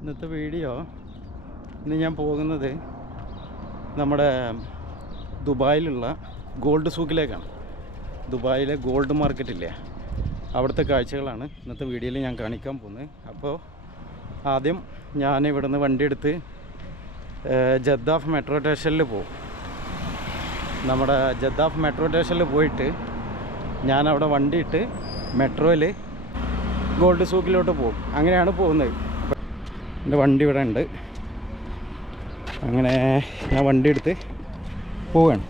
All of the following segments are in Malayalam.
ഇന്നത്തെ വീഡിയോ ഇന്ന് ഞാൻ പോകുന്നത് നമ്മുടെ ദുബായിലുള്ള ഗോൾഡ് സൂക്കിലേക്കാണ്. ദുബായിലെ ഗോൾഡ് മാർക്കറ്റില്ലേ? അവിടുത്തെ കാഴ്ചകളാണ് ഇന്നത്തെ വീഡിയോയിൽ ഞാൻ കാണിക്കാൻ പോകുന്നത്. അപ്പോൾ ആദ്യം ഞാൻ ഇവിടുന്ന് വണ്ടി എടുത്ത് ഏഹ്, ജദ്ദാഫ് മെട്രോ സ്റ്റേഷനിൽ പോകും. നമ്മുടെ ജദ്ദാഫ് മെട്രോ സ്റ്റേഷനിൽ പോയിട്ട് ഞാൻ അവിടെ വണ്ടിയിട്ട് മെട്രോയിൽ ഗോൾഡ് സൂക്കിലോട്ട് പോകും. അങ്ങനെയാണ് പോകുന്നത്. എന്റെ വണ്ടി ഇവിടെ ഉണ്ട്. അങ്ങനെ ഞാൻ വണ്ടി എടുത്ത് പോവുകയാണ്.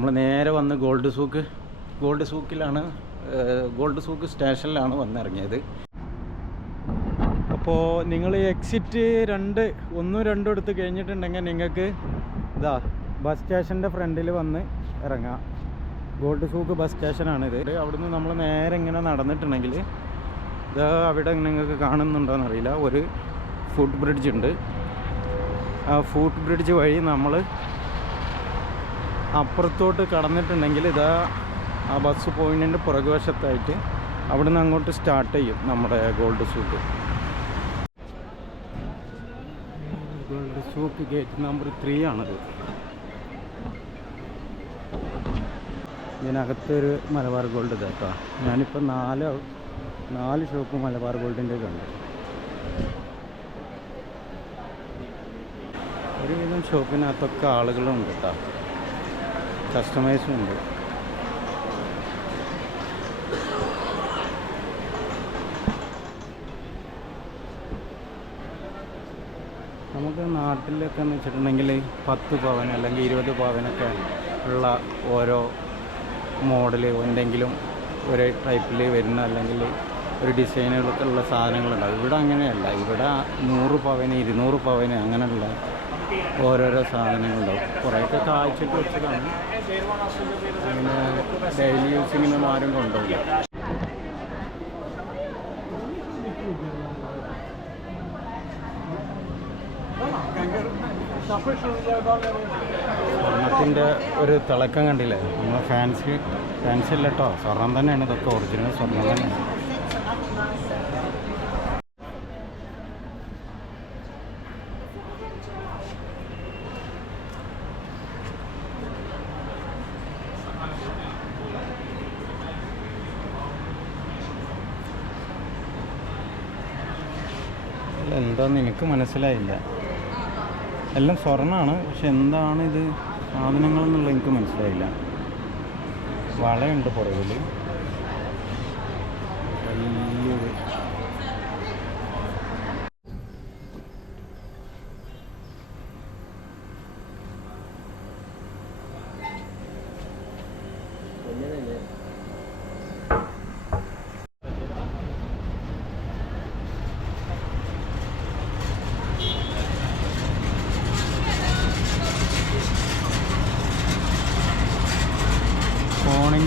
നമ്മൾ നേരെ വന്ന് ഗോൾഡ് സൂക്ക് ഗോൾഡ് സൂക്കിലാണ് ഗോൾഡ് സൂക്ക് സ്റ്റേഷനിലാണ് വന്നിറങ്ങിയത്. അപ്പോൾ നിങ്ങൾ എക്സിറ്റ് രണ്ട് ഒന്നും രണ്ടും എടുത്ത് കഴിഞ്ഞിട്ടുണ്ടെങ്കിൽ നിങ്ങൾക്ക് ഇതാ ബസ് സ്റ്റേഷന്റെ ഫ്രണ്ടിൽ വന്ന് ഇറങ്ങാം. ഗോൾഡ് സൂക്ക് ബസ് സ്റ്റേഷനാണിത്. അവിടുന്ന് നമ്മൾ നേരെ ഇങ്ങനെ നടന്നിട്ടുണ്ടെങ്കിൽ ഇത് അവിടെ നിങ്ങൾക്ക് കാണുന്നുണ്ടോയെന്ന് അറിയില്ല ഒരു ഫുഡ് ബ്രിഡ്ജ് ഉണ്ട്. ആ ഫുഡ് ബ്രിഡ്ജ് വഴി നമ്മൾ അപ്പുറത്തോട്ട് കടന്നിട്ടുണ്ടെങ്കിൽ ഇതാ ആ ബസ് പോയിന്റിന്റെ പുറകുവശത്തായിട്ട് അവിടുന്ന് അങ്ങോട്ട് സ്റ്റാർട്ട് ചെയ്യും നമ്മുടെ gold soup gold souk gate number three ആണത്. ഇതിനകത്തൊരു മലബാർ ഗോൾഡ് ഇതാട്ടോ ഞാനിപ്പോൾ നാല് നാല് ഷോപ്പ് മലബാർ ഗോൾഡിന്റെ കണ്ടു. ഒരുവിധം ഷോപ്പിനകത്തൊക്കെ ആളുകളുണ്ട് കേട്ടോ കസ്റ്റമേഴ്സും ഉണ്ട് നമുക്ക് നാട്ടിലൊക്കെ എന്ന് വെച്ചിട്ടുണ്ടെങ്കിൽ പത്ത് പവൻ അല്ലെങ്കിൽ ഇരുപത് പവനൊക്കെ ഉള്ള ഓരോ മോഡൽ എന്തെങ്കിലും ഒരു ടൈപ്പിൽ വരുന്ന അല്ലെങ്കിൽ ഒരു ഡിസൈനുകളൊക്കെ ഉള്ള സാധനങ്ങളുണ്ടാവും ഇവിടെ അങ്ങനെയല്ല. ഇവിടെ നൂറ് പവന് ഇരുന്നൂറ് പവന് അങ്ങനെയുള്ള ഓരോരോ സാധനങ്ങളുണ്ടാവും. കുറേയൊക്കെ കാഴ്ചക്ക് വെച്ചതാണ്. അങ്ങനെ ഡെയിലി യൂസിങ്ങിന് ആരും കൊണ്ടുപോകില്ല. സ്വർണത്തിന്റെ ഒരു തിളക്കം കണ്ടില്ലേ? നമ്മൾ ഫാൻസി ഫാൻസി അല്ല കേട്ടോ സ്വർണം തന്നെയാണ്. ഇതൊക്കെ ഒറിജിനൽ സ്വർണം തന്നെയാണ്. എന്താന്ന് എനിക്ക് മനസ്സിലായില്ല. എല്ലാം സ്വർണമാണ് പക്ഷെ എന്താണ് ഇത്? സാധനങ്ങൾ എന്നുള്ളത് എനിക്ക് മനസ്സിലായില്ല. വളയുണ്ട് പുറകിൽ വലിയൊരു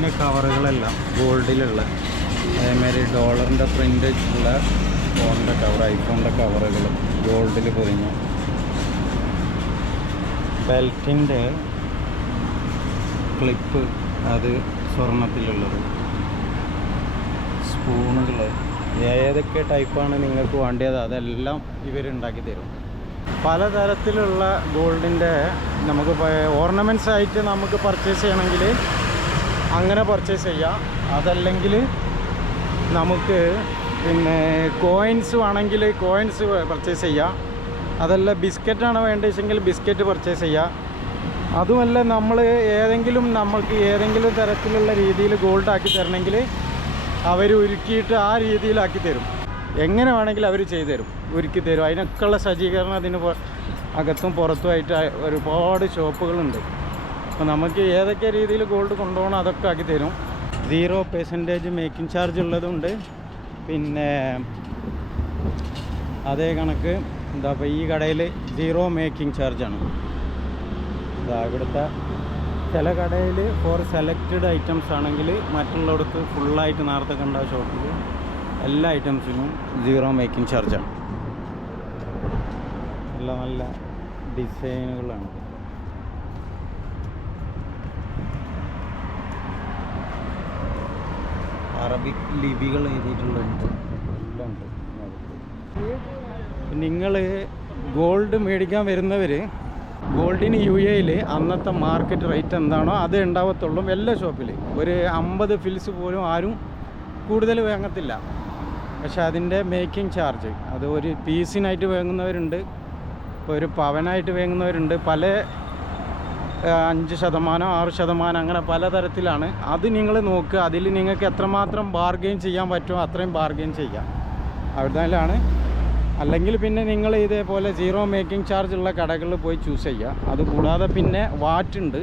ഫോണിന്റെ കവറുകളെല്ലാം ഗോൾഡിലുള്ള. അതേമാതിരി ഡോളറിന്റെ പ്രിന്റ് ഉള്ള ഫോണിന്റെ കവർ ഐഫോണിന്റെ കവറുകൾ ഗോൾഡിൽ പൊതിഞ്ഞു. ബെൽറ്റിന്റെ ക്ലിപ്പ് അത് സ്വർണത്തിലുള്ളത്. സ്പൂണുകൾ ഏതൊക്കെ ടൈപ്പാണ് നിങ്ങൾക്ക് വേണ്ടത് അതെല്ലാം ഇവരുണ്ടാക്കി തരും. പലതരത്തിലുള്ള ഗോൾഡിന്റെ നമുക്ക് ഓർണമെന്റ്സ് ആയിട്ട് നമുക്ക് പർച്ചേസ് ചെയ്യണമെങ്കിൽ അങ്ങനെ പർച്ചേസ് ചെയ്യാം. അതല്ലെങ്കിൽ നമുക്ക് പിന്നെ കോയിൻസ് വേണമെങ്കിൽ കോയിൻസ് പർച്ചേസ് ചെയ്യാം. അതല്ല ബിസ്ക്കറ്റാണ് വേണ്ടതെങ്കിൽ ബിസ്ക്കറ്റ് പർച്ചേസ് ചെയ്യാം. അതുമല്ല നമ്മൾ ഏതെങ്കിലും നമ്മൾക്ക് ഏതെങ്കിലും തരത്തിലുള്ള രീതിയിൽ ഗോൾഡ് ആക്കി തരണമെങ്കിൽ അവർ ഉരുക്കിയിട്ട് ആ രീതിയിലാക്കി തരും. എങ്ങനെ വേണമെങ്കിലും അവർ ചെയ്തു തരും. ഉരുക്കി തരും. അതിനൊക്കെയുള്ള സജ്ജീകരണം അതിന് അകത്തും പുറത്തുമായിട്ട് ഒരുപാട് ഷോപ്പുകളുണ്ട് അപ്പോൾ നമുക്ക് ഏതൊക്കെ രീതിയിൽ ഗോൾഡ് കൊണ്ടുപോകണം അതൊക്കെ ആക്കി തരും. സീറോ പെർസെന്റേജ് മേക്കിംഗ് ചാർജ് ഉള്ളതുണ്ട്. പിന്നെ അതേ കണക്ക് എന്താ ഇപ്പോൾ ഈ കടയിൽ സീറോ മേക്കിംഗ് ചാർജാണ് ഇതാ ഇവിടുത്തെ ചില കടയിൽ ഫോർ സെലക്റ്റഡ് ഐറ്റംസ് ആണെങ്കിൽ മറ്റുള്ളവർക്ക് ഫുള്ളായിട്ട് നേരത്തെ കണ്ട ഷോപ്പിൽ എല്ലാ ഐറ്റംസിനും സീറോ മേക്കിംഗ് ചാർജാണ് നല്ല നല്ല ഡിസൈനുകളാണ് അറബിക് ലിപികൾ എഴുതിയിട്ടുള്ളുണ്ട് എല്ലാം ഉണ്ട് നിങ്ങൾ ഗോൾഡ് മേടിക്കാൻ വരുന്നവർ ഗോൾഡിന് യു എയിൽ അന്നത്തെ മാർക്കറ്റ് റേറ്റ് എന്താണോ അത് ഉണ്ടാവത്തുള്ളൂ. എല്ലാ ഷോപ്പിൽ ഒരു അമ്പത് ഫിൽസ് പോലും ആരും കൂടുതൽ വാങ്ങത്തില്ല. പക്ഷെ അതിന്റെ മേക്കിംഗ് ചാർജ്. അത് ഒരു പീസിനായിട്ട് വാങ്ങുന്നവരുണ്ട്. ഇപ്പോൾ ഒരു പവനായിട്ട് വാങ്ങുന്നവരുണ്ട്. പല അഞ്ച് ശതമാനം ആറ് ശതമാനം അങ്ങനെ പലതരത്തിലാണ്. അത് നിങ്ങൾ നോക്കുക. അതിൽ നിങ്ങൾക്ക് എത്രമാത്രം ബാർഗെയിൻ ചെയ്യാൻ പറ്റുമോ അത്രയും ബാർഗെയിൻ ചെയ്യാം. അവിടുന്നാലാണ് അല്ലെങ്കിൽ പിന്നെ നിങ്ങൾ ഇതേപോലെ സീറോ മേക്കിംഗ് ചാർജ് ഉള്ള കടകളിൽ പോയി ചൂസ് ചെയ്യുക. അതുകൂടാതെ പിന്നെ വാറ്റ് ഉണ്ട്.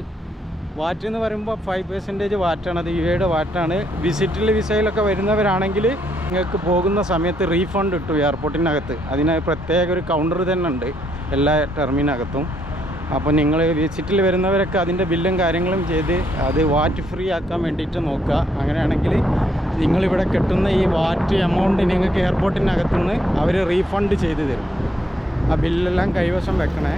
വാറ്റ് എന്ന് പറയുമ്പോൾ ഫൈവ് പെർസെന്റേജ് വാറ്റാണ് അത് യു എയുടെ വാറ്റാണ് വിസിറ്റിൽ വിസയിലൊക്കെ വരുന്നവരാണെങ്കിൽ നിങ്ങൾക്ക് പോകുന്ന സമയത്ത് റീഫണ്ട് കിട്ടും എയർപോർട്ടിനകത്ത് അതിന് പ്രത്യേക ഒരു കൗണ്ടർ തന്നെ ഉണ്ട് എല്ലാ ടെർമിനകത്തും അപ്പോൾ നിങ്ങൾ വിസിറ്റിൽ വരുന്നവരൊക്കെ അതിന്റെ ബില്ലും കാര്യങ്ങളും ചെയ്ത് അത് വാറ്റ് ഫ്രീ ആക്കാൻ വേണ്ടിയിട്ട് നോക്കുക. അങ്ങനെയാണെങ്കിൽ നിങ്ങളിവിടെ കിട്ടുന്ന ഈ വാറ്റ് എമൗണ്ട് നിങ്ങൾക്ക് എയർപോർട്ടിനകത്തുനിന്ന് അവർ റീഫണ്ട് ചെയ്ത് തരും. ആ ബില്ലെല്ലാം കൈവശം വെക്കണേ.